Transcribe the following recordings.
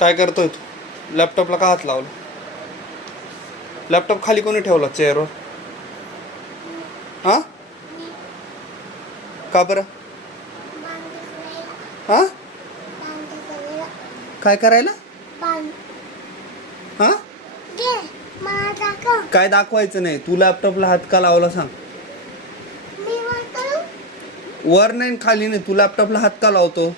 काय करतोय तू? लॅपटॉपला का हात लावला? लॅपटॉप खाली कोणी ठेवला चेअरवर हां? का बरं? हां? काय करायला? हां? काय दाखवायचं नाही. तू लॅपटॉपला हात का लावला सांग. वर नाही खाली नाही. तू लॅपटॉपला हात का लावतो?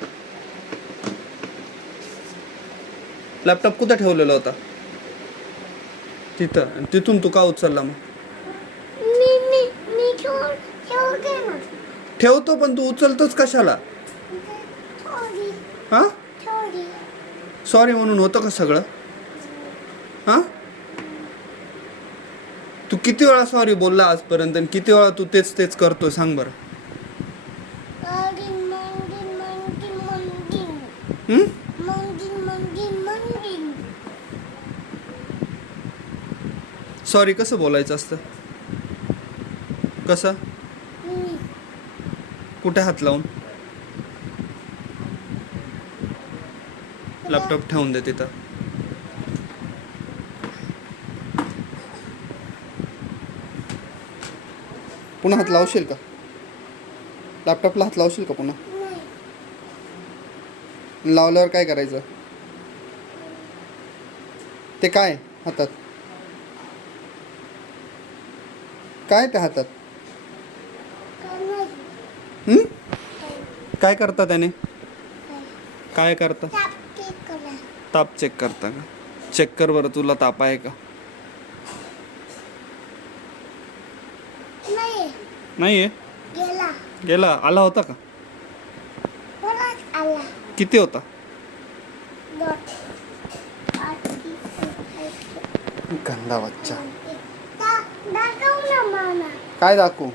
लॅपटॉप कुठं ठेवलेला होता? तिथं. आणि तिथून तू का उचलला मग? ठेवतो पण तू उचलतोच कशाला? हा? सॉरी म्हणून होतं का सगळं? हा? तू किती वेळा सॉरी बोलला आजपर्यंत आणि किती वेळा तू तेच तेच करतोय सांग बरं? सॉरी कसं बोलायचं असतं? कसं? कुठे हात लावून? लॅपटॉप ठेवून दे तिथं. पुन्हा हात लावशील का? लॅपटॉपला हात लावशील का पुन्हा? लावल्यावर काय करायचं? ते काय हातात? काय पाहतात हातात? हं? काय करता त्याने? काय करता? ताप चेक करता का? चेक कर बरं तुला ताप आहे का? नाही आहे गेला. गेला आला होता का? परत आला किती होता? गंदा बच्चा काय दाखवू?